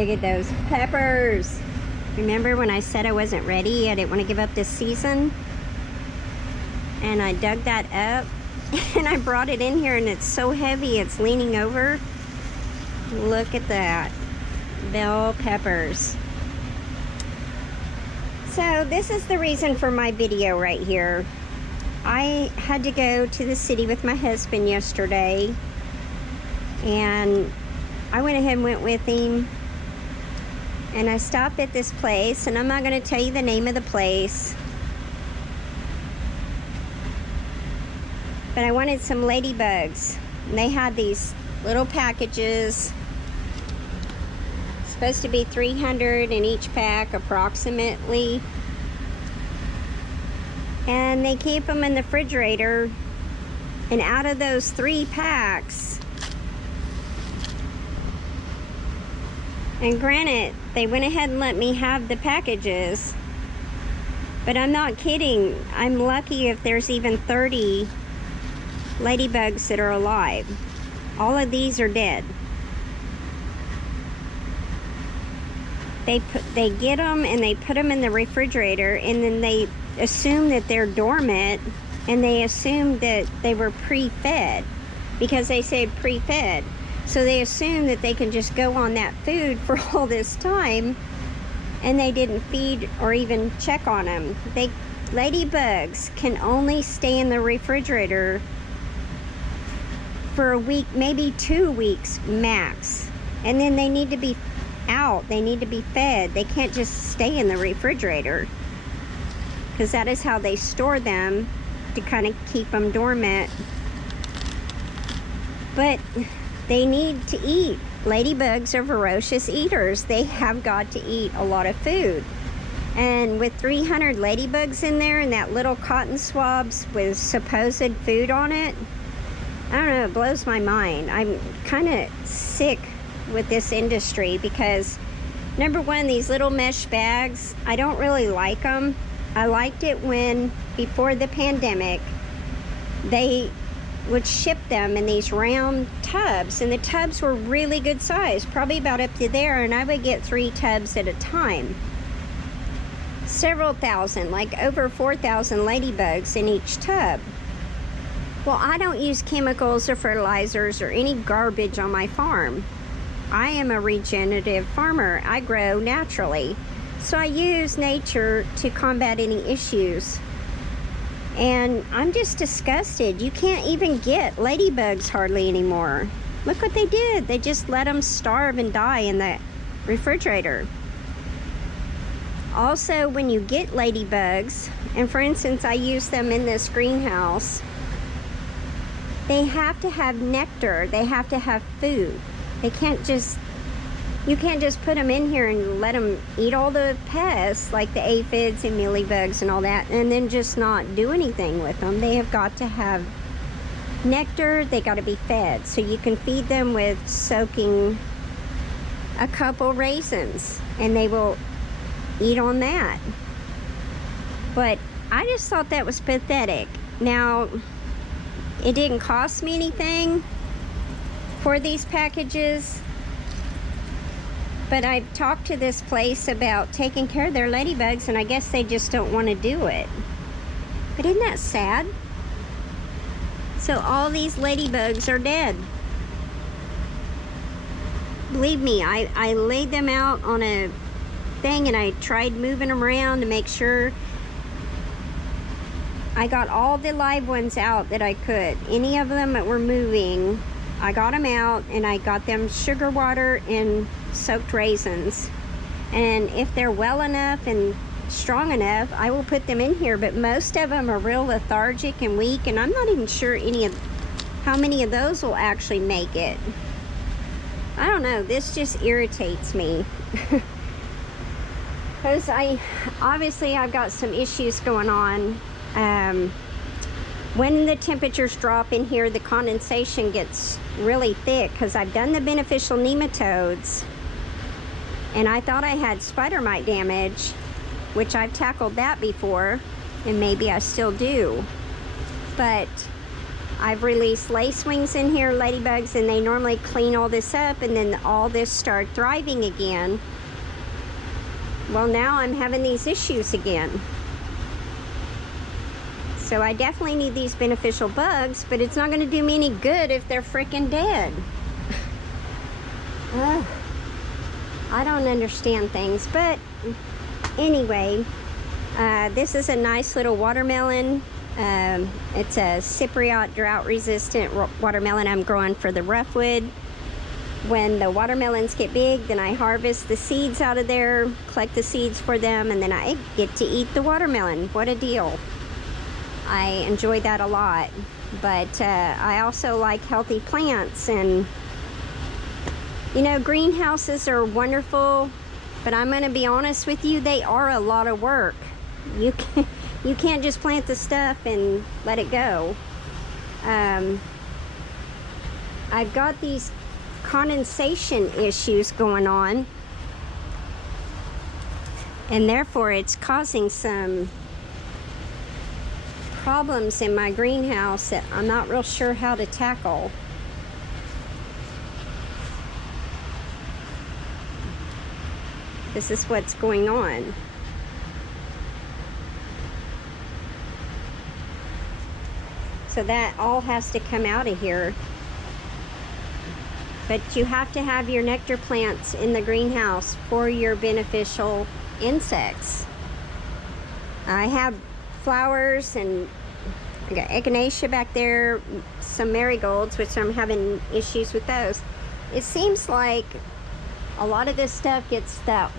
Look at those peppers. Remember when I said I wasn't ready? I didn't want to give up this season? And I dug that up and I brought it in here, and it's so heavy it's leaning over. Look at that. Bell peppers. So this is the reason for my video right here. I had to go to the city with my husband yesterday, and I went ahead and went with him, and I stopped at this place, and I'm not going to tell you the name of the place, but I wanted some ladybugs, and they had these little packages, supposed to be 300 in each pack approximately, and they keep them in the refrigerator, and out of those 3 packs, and granted, they went ahead and let me have the packages, but I'm not kidding, I'm lucky if there's even 30 ladybugs that are alive. All of these are dead. They get them and they put them in the refrigerator, and then they assume that they're dormant, and they assume that they were pre-fed because they said pre-fed. So they assume that they can just go on that food for all this time, and they didn't feed or even check on them. Ladybugs can only stay in the refrigerator for a week, maybe 2 weeks max, and then they need to be out. They need to be fed. They can't just stay in the refrigerator, because that is how they store them, to kind of keep them dormant. But they need to eat. Ladybugs are voracious eaters. They have got to eat a lot of food, and with 300 ladybugs in there and that little cotton swabs with supposed food on it, I don't know, it blows my mind. I'm kind of sick with this industry because, number one, these little mesh bags, I don't really like them. I liked it when, before the pandemic, they would ship them in these round tubs, and the tubs were really good size, probably about up to there, and I would get 3 tubs at a time. Several thousand, like over 4,000 ladybugs in each tub. Well, I don't use chemicals or fertilizers or any garbage on my farm. I am a regenerative farmer. I grow naturally. So I use nature to combat any issues. And I'm just disgusted. You can't even get ladybugs hardly anymore. Look what they did. They just let them starve and die in the refrigerator. Also, when you get ladybugs, and for instance, I use them in this greenhouse, they have to have nectar. They have to have food. They can't just, you can't just put them in here and let them eat all the pests like the aphids and mealybugs and all that, and then just not do anything with them. They have got to have nectar. They got to be fed. So you can feed them with soaking a couple raisins, and they will eat on that. But I just thought that was pathetic. Now, it didn't cost me anything for these packages, but I've talked to this place about taking care of their ladybugs, and I guess they just don't want to do it. But isn't that sad? So all these ladybugs are dead. Believe me, I laid them out on a thing, and I tried moving them around to make sure I got all the live ones out that I could. Any of them that were moving, I got them out, and I got them sugar water and soaked raisins. And if they're well enough and strong enough, I will put them in here. But most of them are real lethargic and weak, and I'm not even sure how many of those will actually make it. I don't know. This just irritates me. Because obviously I've got some issues going on. When the temperatures drop in here, the condensation gets really thick, because I've done the beneficial nematodes, and I thought I had spider mite damage, which I've tackled that before, and maybe I still do. But I've released lacewings in here, ladybugs, and they normally clean all this up and then all this start thriving again. Well, now I'm having these issues again. So I definitely need these beneficial bugs, but it's not going to do me any good if they're freaking dead. I don't understand things, but anyway, this is a nice little watermelon. It's a Cypriot drought-resistant watermelon I'm growing for the Roughwood. When the watermelons get big, then I harvest the seeds out of there, collect the seeds for them, and then I get to eat the watermelon. What a deal. I enjoy that a lot. But I also like healthy plants, and you know, greenhouses are wonderful, but I'm going to be honest with you, they are a lot of work. You can't just plant the stuff and let it go. I've got these condensation issues going on, and therefore it's causing some problems in my greenhouse that I'm not real sure how to tackle. This is what's going on. So that all has to come out of here. But you have to have your nectar plants in the greenhouse for your beneficial insects. I have flowers, and I got echinacea back there, some marigolds, which I'm having issues with those. It seems like a lot of this stuff gets that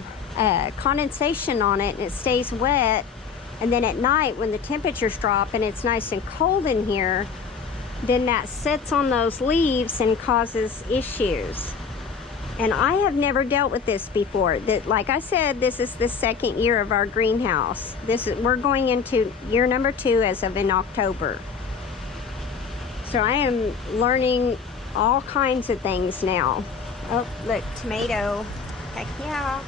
condensation on it, and it stays wet, and then at night when the temperatures drop and it's nice and cold in here, then that sits on those leaves and causes issues. And I have never dealt with this before. That, like I said, this is the second year of our greenhouse. We're going into year number 2 as of in October. So I am learning all kinds of things now. Oh, look, tomato. Heck yeah.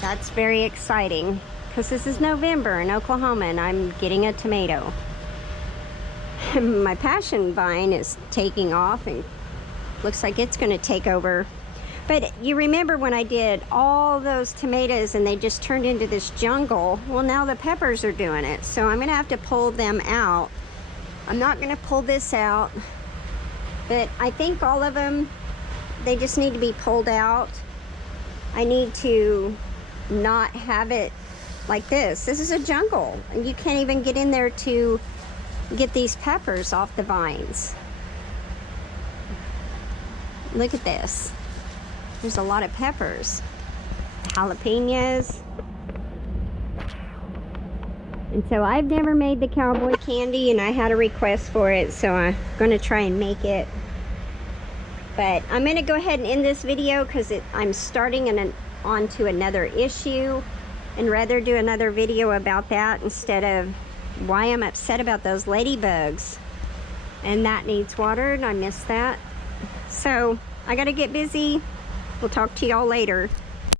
That's very exciting, because this is November in Oklahoma and I'm getting a tomato. My passion vine is taking off and looks like it's going to take over. But you remember when I did all those tomatoes and they just turned into this jungle? Well, now the peppers are doing it. So I'm going to have to pull them out. I'm not going to pull this out, but I think all of them, they just need to be pulled out. I need to not have it like this. This is a jungle, and you can't even get in there to get these peppers off the vines. Look at this. There's a lot of peppers. Jalapenos. And so I've never made the cowboy candy, and I had a request for it, so I'm going to try and make it. But I'm going to go ahead and end this video because I'm starting on to another issue, and rather do another video about that instead of why I'm upset about those ladybugs. And that needs water, and I missed that. So I got to get busy. We'll talk to y'all later.